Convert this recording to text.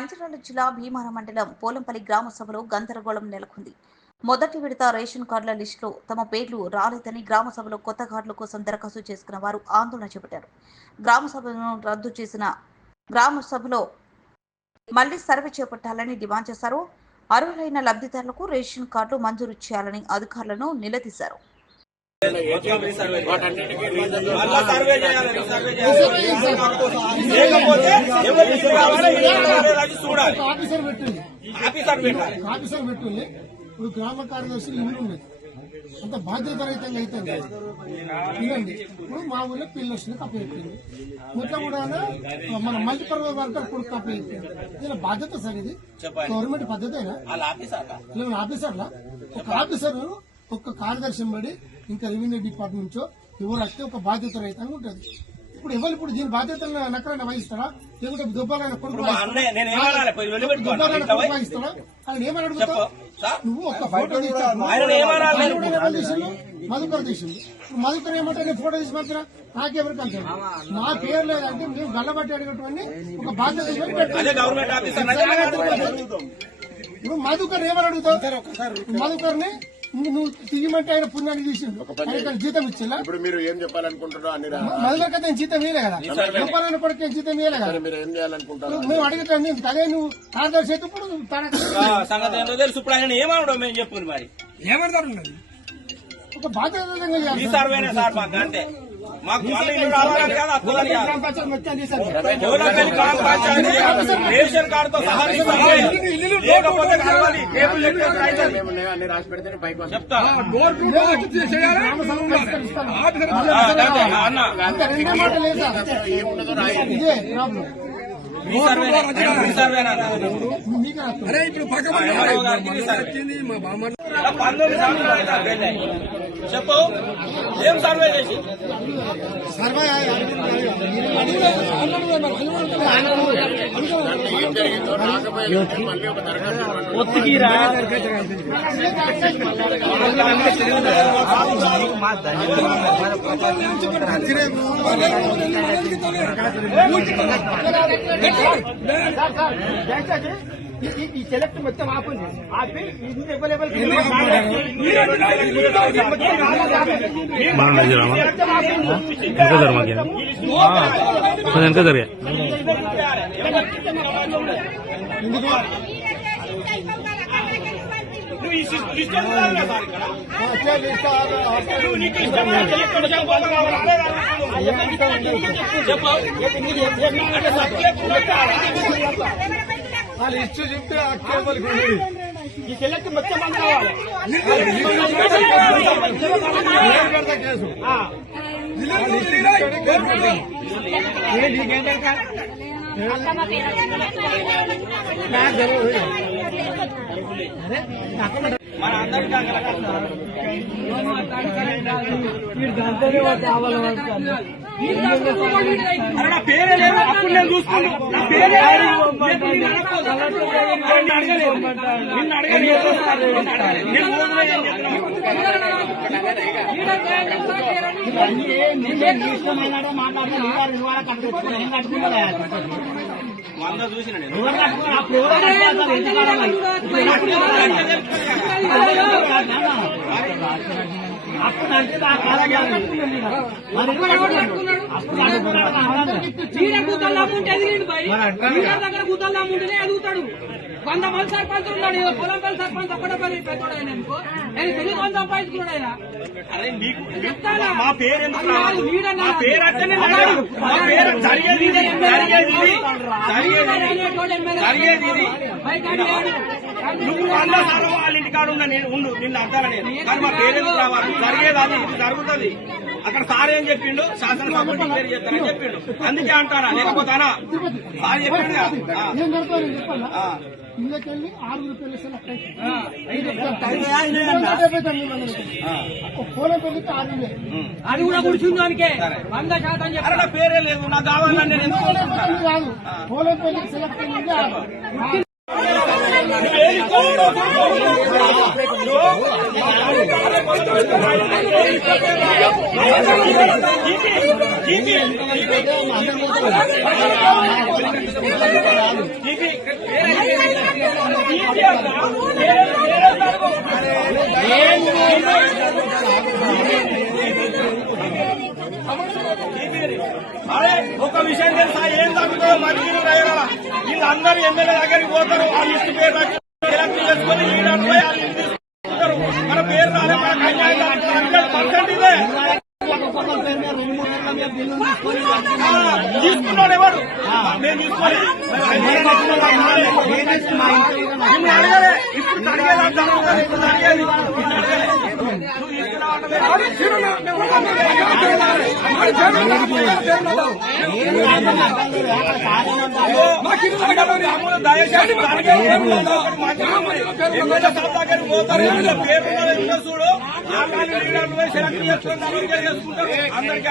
మంచిర్యాల జిల్లా భీమారం మండలం పోలంపల్లి గ్రామ సభలో గందరగోళం నెలకొంది. మొదటి విడత రేషన్ కార్డుల లిస్టులో తమ పేర్లు రాలేదని గ్రామ సభలో కొత్త కార్డుల కోసం దరఖాస్తు చేసుకున్న వారు ఆందోళన చేపట్టారు. గ్రామ సభను రద్దు చేసిన గ్రామ సభలో మళ్లీ సర్వే చేపట్టాలని డిమాండ్ చేశారు. అర్హులైన లబ్ధిదారులకు రేషన్ కార్డులు మంజూరు చేయాలని అధికారులను నిలదీశారు. ఇప్పుడు గ్రామ కార్యదర్శి ఉన్నది అంత బాధ్యతారహితంగా అయితే వినండి. ఇప్పుడు మా ఊళ్ళో పిల్లలు వస్తుంది కప్పయిపోయింది, ముట్ల కూడా మన మల్టీపర్వ వర్కర్ కూడా కప్పయిపోయింది. దీని బాధ్యత సార్, ఇది గవర్నమెంట్ పద్ధతేనా? ఆఫీసర్లా ఒక ఆఫీసర్ ఒక కార్యదర్శి బడి ఇంకా రెవెన్యూ డిపార్ట్మెంట్ నుంచో ఎవరు వస్తే ఒక బాధ్యత రహితంగా ఉంటుంది. ఇప్పుడు ఎవరు ఇప్పుడు దీని బాధ్యతలను నక్కలైనా వహిస్తారా, లేకుంటే దుబ్బాలైన కొడుకు వహిస్తాడా? ఆయన ఏమని అడుగుతావు? నువ్వు ఒక ఫోటో మధుకర్ తీసింది, మధుకర్ ఏమంటే నేను ఫోటో తీసి మాత్రం నాకెవరికి అంటారు. నా పేరు లేదంటే మేము గల్లబట్టి అడిగేటువంటి ఒక బాధ్యత ఇప్పుడు మధుకర్ ఏమని అడుగుతావు? మధుకర్ని నువ్వు తీయమంటే ఆయన పుణ్యాన్ని తీసిండు, ఆయన జీతం ఇచ్చిందా? ఇప్పుడు మీరు ఏం చెప్పాలనుకుంటున్నారు? మధుకర్ కదా జీతం ఇయ్యలే కదా, గొప్ప కొడుకు జీతం ఇయ్యలే కదా. మీరు ఏం చేయాలనుకుంటారు? మేము అడుగుతాం అదే నువ్వు కార్యదర్శి అయితే ఇప్పుడు సంగతి తెలుసు. ఇప్పుడు ఆయన ఏమనడం మేము చెప్పుకుని మరి ఏమంటారు ఒక బాధ్యత అంటే మాకు రేషన్ కార్డుతో సహా అన్ని రాసి పెడితే చెప్తా. చెప్పు ఏం సర్వే చేసి సర్వే ఒత్తికిరా ఈ సెలెక్ట్ మొత్తం ఆపండి, ఆపి అవైలబుల్ ఎంత జరిగా వాళ్ళు ఇచ్చు చెప్తే ఈ సెలెక్ట్ మొత్తం కావాలి. కేసు మన అందరికీ నా పేరే లేదు. అప్పుడు నేను చూసుకున్నాను, నా పేరే వంద చూసిన దగ్గర కూతలు అమ్ముంటేనే ఎదుగుతాడు. 100 మంది సర్పంచ్ ఉన్నాడు, పొలంపల్లి సర్పంచ్ ఒక్కడే పెద్దోడనుకో తెలియదు కొంత సంపాదించుకున్నాడు ఆయన. మా పేరు మా పేరు అట్టనే జరిగేది నువ్వు అన్న సార్ వాళ్ళ ఇంటికాడ ఉన్నా నేను ఉండు నిన్ను అర్థాల నేను, కానీ మా పేరెందుకు రావాలి? జరిగేది అది ఇది జరుగుతుంది. అక్కడ సార్ ఏం చెప్పిండు, శాసనసభ డిక్లేర్ చేస్తానని చెప్పిండు, అందుకే అంటారా లేకపోతానా? సార్ చెప్పిండు ఇళ్ళకెళ్ళి 6 పేర్లు పోలంపల్లికి 6 అది కూడా కూర్చుందానికే 100% చెప్పారు. పేరే లేదు నాకు కావాలని నేను ఎందుకు కాదు, పోలంపల్లికి సెలెక్ట్ అయింది 6. Very good. అరే ఒక విషయం తెలుసా, ఏం తగ్గుతుందో మంచిగా రైతుల వీళ్ళందరూ ఎమ్మెల్యే దగ్గరికి పోతారు, ఆ లిస్టు పేరు ఎలక్ట్ చేసుకొని మన పేరు రాలే, మన కన్యాయం 100% ఇదే తీసుకున్నాడు ఎవరు, నేను తీసుకోలేదు. నిన్ను అడగలే, ఇప్పుడు అడిగేది ఇప్పుడు అడిగేది దయచేసి పేరు చూడు, సెలెక్ట్ చేసుకుంటారు, అందరికీ